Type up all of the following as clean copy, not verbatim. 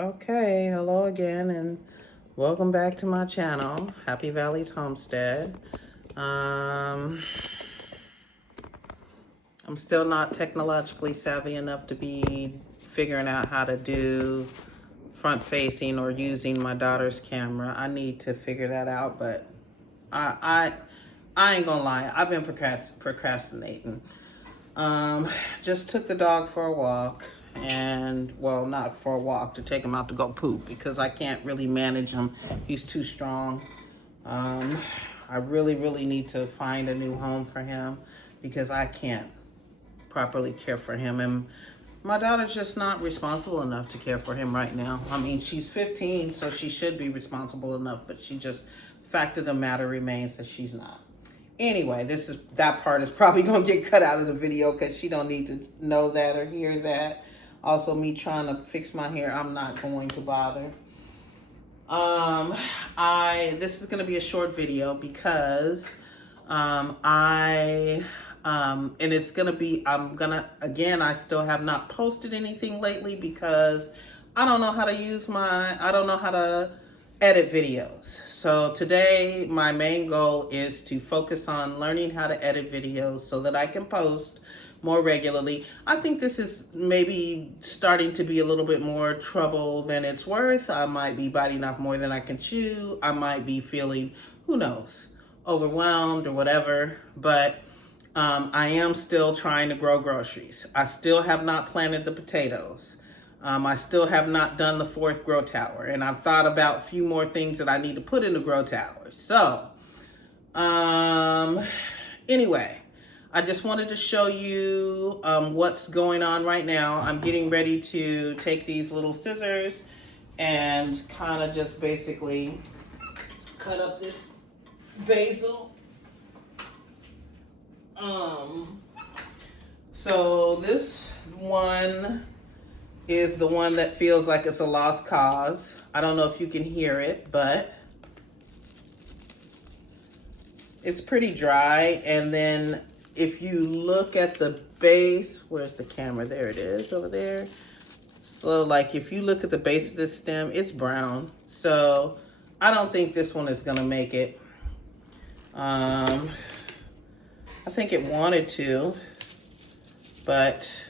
Okay, hello again and welcome back to my channel, Happy Valley's Homestead. I'm still not technologically savvy enough to be figuring out how to do front facing or using my daughter's camera. I need to figure that out, but I I ain't gonna lie, I've been procrastinating. Just took the dog for a walk, and well, not for a walk, to take him out to go poop because I can't really manage him. He's too strong. Um, I really need to find a new home for him because I can't properly care for him, and my daughter's just not responsible enough to care for him right now. I mean, she's 15, so she should be responsible enough, but fact of the matter remains that she's not. Anyway, that part is probably gonna get cut out of the video because she don't need to know that or hear that. Also, me trying to fix my hair, I'm not going to bother. This is gonna be a short video because and it's gonna be, I still have not posted anything lately because I don't know how to edit videos. So today, my main goal is to focus on learning how to edit videos so that I can post more regularly. I think this is maybe starting to be a little bit more trouble than it's worth. I might be biting off more than I can chew. I might be feeling, who knows, overwhelmed or whatever, but I am still trying to grow groceries. I still have not planted the potatoes. I still have not done the fourth grow tower, and I've thought about a few more things that I need to put in the grow tower. So, anyway, I just wanted to show you what's going on right now. I'm getting ready to take these little scissors and kind of just basically cut up this basil. So this one is the one that feels like it's a lost cause. I don't know if you can hear it, but it's pretty dry. And then if you look at the base, where's the camera? There it is over there. So like if you look at the base of this stem, it's brown. So I don't think this one is gonna make it. I think it wanted to, but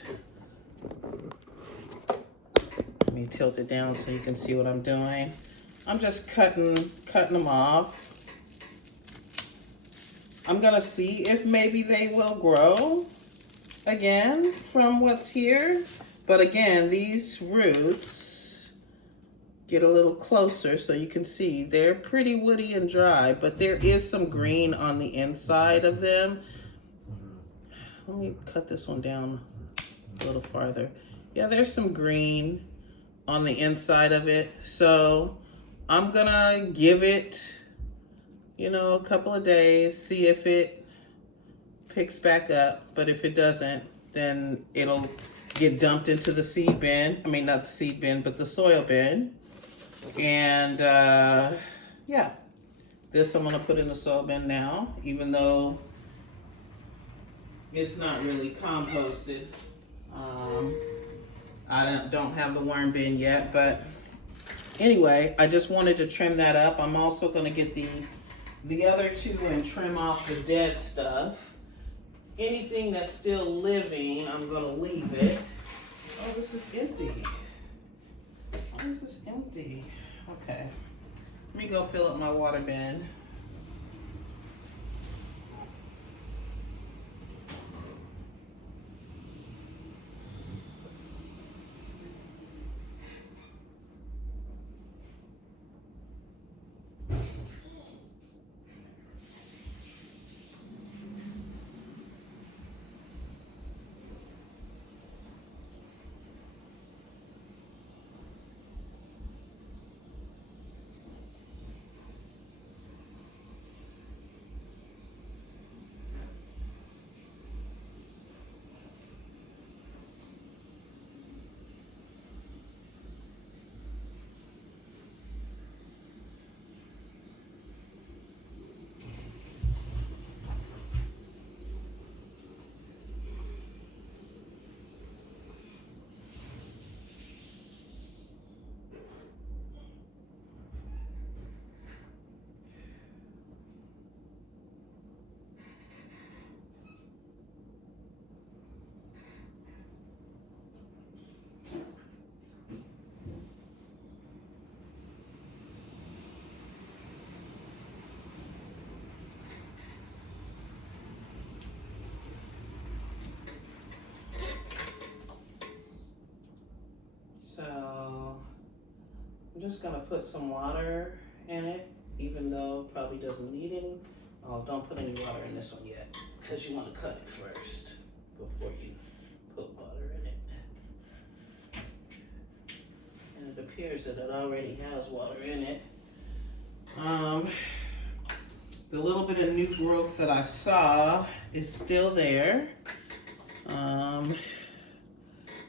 let me tilt it down so you can see what I'm doing. I'm just cutting them off. I'm gonna see if maybe they will grow again from what's here. But again, these roots get a little closer so you can see they're pretty woody and dry, but there is some green on the inside of them. Let me cut this one down a little farther. Yeah, there's some green on the inside of it. So I'm gonna give it, a couple of days, see if it picks back up. But if it doesn't, then it'll get dumped into the seed bin. I mean, not the seed bin, but the soil bin. And yeah, this I'm gonna put in the soil bin now, even though it's not really composted. I don't have the worm bin yet, but anyway, I just wanted to trim that up. I'm also gonna get the other two and trim off the dead stuff. Anything that's still living, I'm gonna leave it. Oh, this is empty. Why is this empty? Okay, let me go fill up my water bin. So I'm just gonna put some water in it, even though it probably doesn't need any. Oh, don't put any water in this one yet, because you want to cut it first before you put water in it. And it appears that it already has water in it. The little bit of new growth that I saw is still there.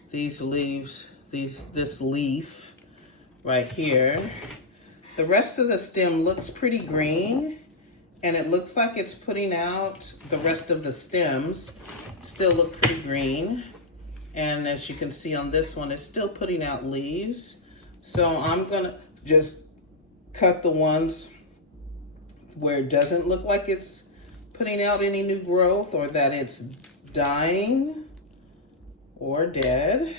These leaves, this leaf right here. The rest of the stem looks pretty green, and it looks like it's putting out, the rest of the stems still look pretty green. And as you can see on this one, it's still putting out leaves. So I'm gonna just cut the ones where it doesn't look like it's putting out any new growth, or that it's dying or dead.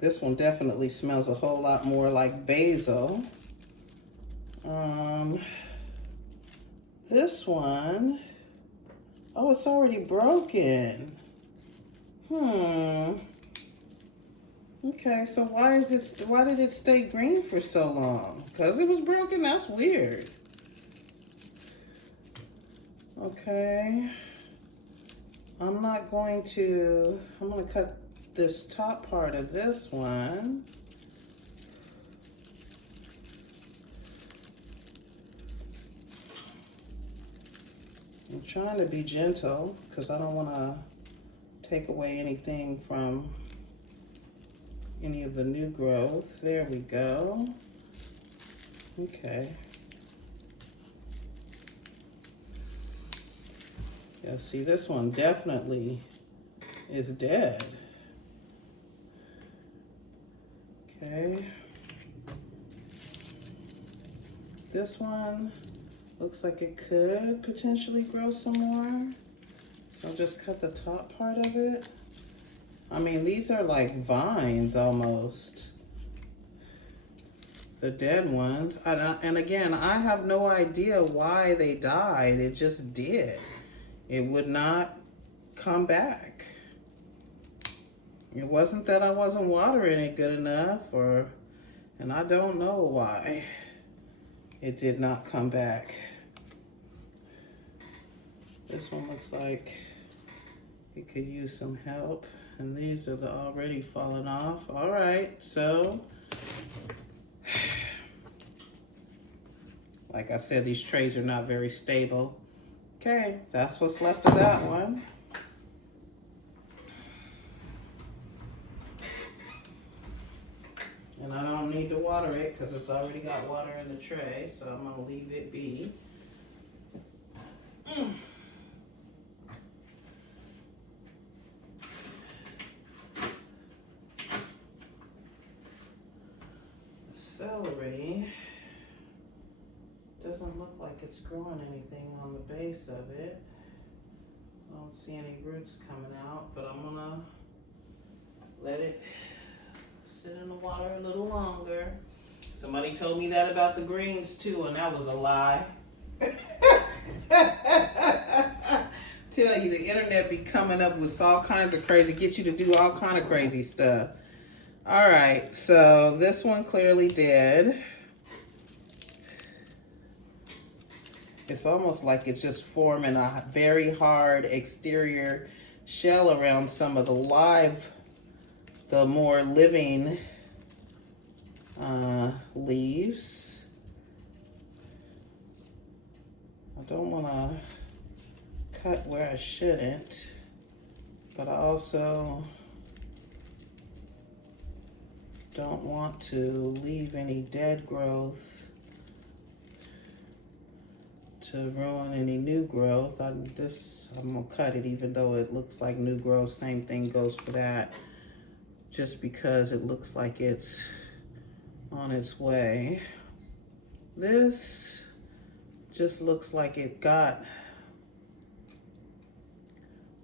This one definitely smells a whole lot more like basil. This one, oh, it's already broken. Okay, so why did it stay green for so long? Because it was broken? That's weird. Okay. I'm going to cut this top part of this one. I'm trying to be gentle because I don't want to take away anything from any of the new growth. There we go. Okay. Yeah, see, this one definitely is dead. Okay. This one looks like it could potentially grow some more. So I'll just cut the top part of it. I mean, these are like vines almost. The dead ones. And again, I have no idea why they died. It just did. It would not come back. It wasn't that I wasn't watering it good enough, and I don't know why it did not come back. This one looks like it could use some help. And these are already falling off. All right, so like I said, these trays are not very stable. Okay, that's what's left of that one. And I don't need to water it because it's already got water in the tray, so I'm gonna leave it be. Celery doesn't look like it's growing anything on the base of it. I don't see any roots coming out, but I'm gonna let it sit in the water a little longer. Somebody told me that about the greens too, and that was a lie. Tell you, the internet be coming up with all kinds of crazy, get you to do all kind of crazy stuff. All right, so this one clearly did. It's almost like it's just forming a very hard exterior shell around some of the more living leaves. I don't want to cut where I shouldn't, but I also don't want to leave any dead growth to ruin any new growth. I'm gonna cut it even though it looks like new growth. Same thing goes for that. Just because it looks like it's on its way. This just looks like it got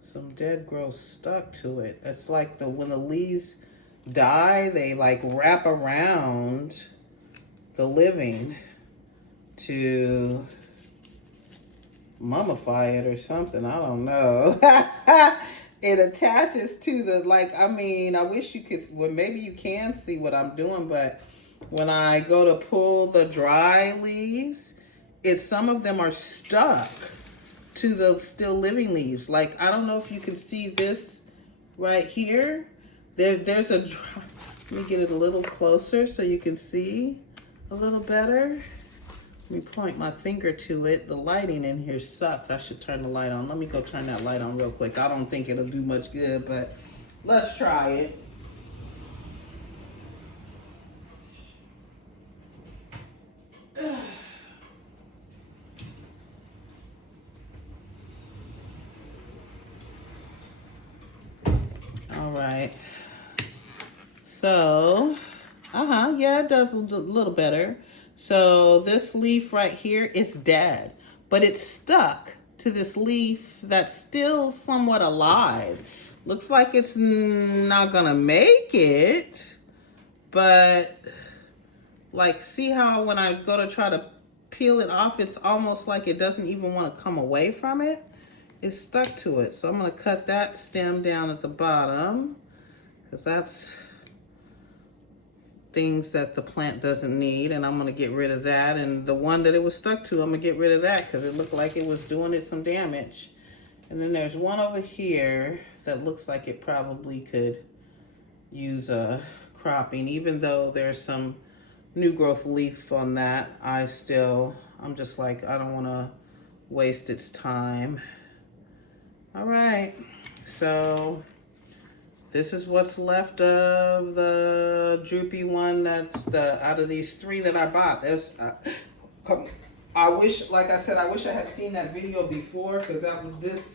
some dead growth stuck to it. It's like when the leaves die, they like wrap around the living to mummify it or something. I don't know. It attaches to the, like, I mean, I wish you could, well, maybe you can see what I'm doing, but when I go to pull the dry leaves, some of them are stuck to the still living leaves. Like, I don't know if you can see this right here. There's a dry, let me get it a little closer so you can see a little better. Let me point my finger to it. The lighting in here sucks. I should turn the light on. Let me go turn that light on real quick. I don't think it'll do much good, but let's try it. All right. So, yeah, it does a little better. So this leaf right here is dead, but it's stuck to this leaf that's still somewhat alive. Looks like it's not gonna make it, but like, see how when I go to try to peel it off, it's almost like it doesn't even want to come away from it. It's stuck to it. So I'm gonna cut that stem down at the bottom because that's things that the plant doesn't need, and I'm gonna get rid of that. And the one that it was stuck to, I'm gonna get rid of that because it looked like it was doing it some damage. And then there's one over here that looks like it probably could use a cropping, even though there's some new growth leaf on that. I'm just like, I don't want to waste its time. All right, so this is what's left of the droopy one. That's out of these three that I bought. I wish, like I said, I wish I had seen that video before, because this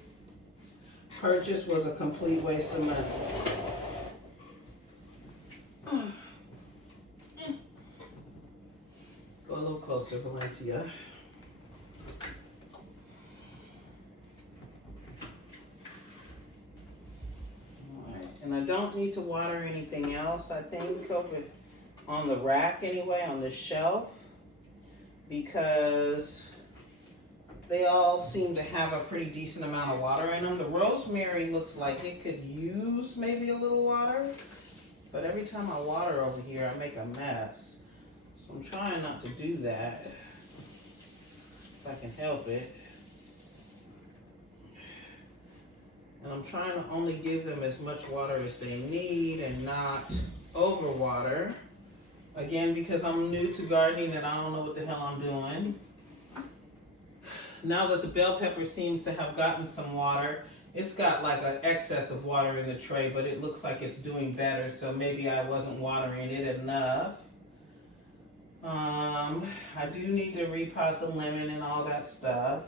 purchase was a complete waste of money. Go a little closer, Valencia. And I don't need to water anything else, I think, over on the rack anyway, on the shelf, because they all seem to have a pretty decent amount of water in them. The rosemary looks like it could use maybe a little water, but every time I water over here, I make a mess. So I'm trying not to do that, if I can help it. And I'm trying to only give them as much water as they need and not overwater. Again, because I'm new to gardening and I don't know what the hell I'm doing. Now that the bell pepper seems to have gotten some water, it's got like an excess of water in the tray, but it looks like it's doing better, so maybe I wasn't watering it enough. I do need to repot the lemon and all that stuff.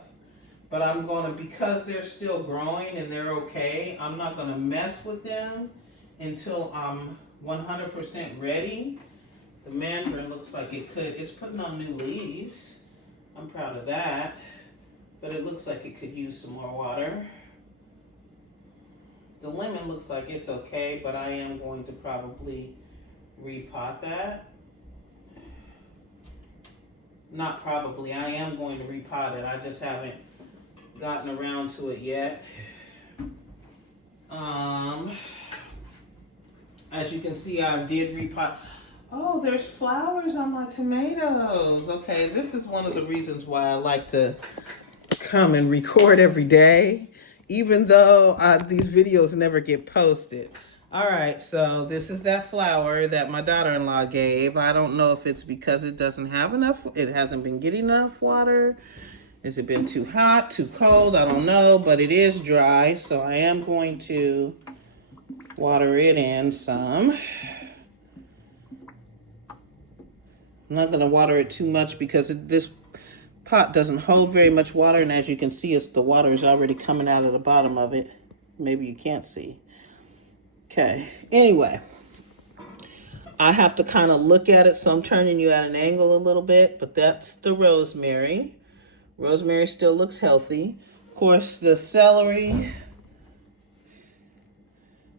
But I'm gonna, because they're still growing and they're okay, I'm not gonna mess with them until I'm 100% ready. The mandarin looks like it's putting on new leaves. I'm proud of that. But it looks like it could use some more water. The lemon looks like it's okay, but I am going to probably repot that. Not probably, I am going to repot it. I just haven't gotten around to it yet. As you can see, I did repot. Oh, there's flowers on my tomatoes. Okay, this is one of the reasons why I like to come and record every day, even though these videos never get posted. All right, so this is that flower that my daughter-in-law gave. I don't know if it's because it doesn't have enough, it hasn't been getting enough water. Has it been too hot, too cold? I don't know, but it is dry, so I am going to water it in some. I'm not going to water it too much because this pot doesn't hold very much water, and as you can see, the water is already coming out of the bottom of it. Maybe you can't see. Okay, anyway, I have to kind of look at it, so I'm turning you at an angle a little bit, but that's the rosemary. Rosemary still looks healthy. Of course, the celery,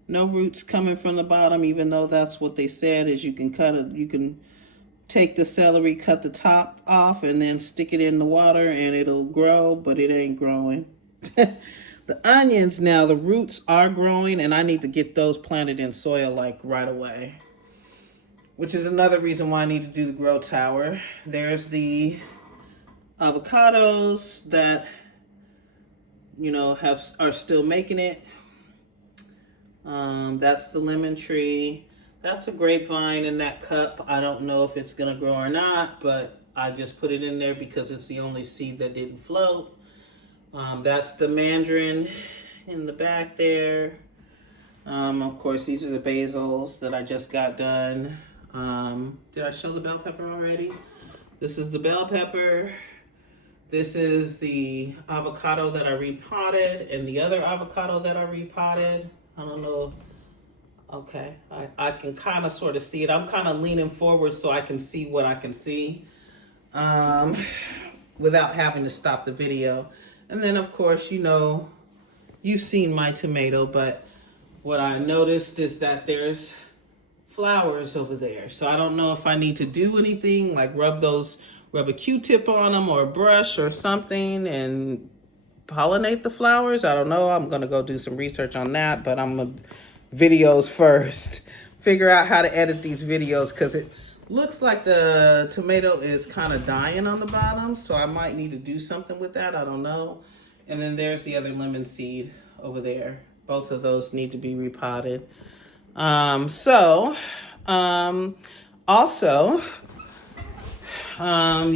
no roots coming from the bottom, even though that's what they said is you can cut it. You can take the celery, cut the top off, and then stick it in the water and it'll grow, but it ain't growing. The onions now, the roots are growing and I need to get those planted in soil like right away. Which is another reason why I need to do the grow tower. There's the avocados that, you know, are still making it. That's the lemon tree. That's a grapevine in that cup. I don't know if it's gonna grow or not, but I just put it in there because it's the only seed that didn't float. That's the mandarin in the back there. Of course, these are the basils that I just got done. Did I show the bell pepper already? This is the bell pepper. This is the avocado that I repotted and the other avocado that I repotted. I don't know. Okay, I can kind of sort of see it. I'm kind of leaning forward so I can see what I can see without having to stop the video. And then, of course, you know, you've seen my tomato, but what I noticed is that there's flowers over there. So I don't know if I need to do anything, like rub a Q-tip on them or a brush or something and pollinate the flowers. I don't know. I'm going to go do some research on that, but I'm going to videos first. Figure out how to edit these videos because it looks like the tomato is kind of dying on the bottom, so I might need to do something with that. I don't know. And then there's the other lemon seed over there. Both of those need to be repotted. Also, you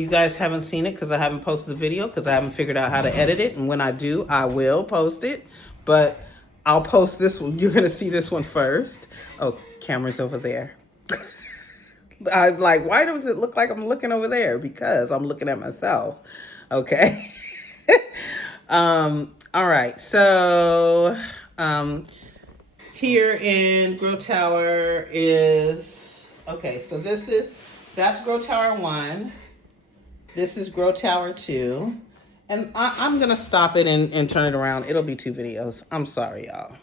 guys haven't seen it because I haven't posted the video because I haven't figured out how to edit it. And when I do, I will post it. But I'll post this one. You're going to see this one first. Oh, camera's over there. I'm like, why does it look like I'm looking over there? Because I'm looking at myself. Okay. All right. So here in Grow Tower is, okay, so that's Grow Tower 1. This is Grow Tower 2. And I'm going to stop it and turn it around. It'll be 2 videos. I'm sorry, y'all.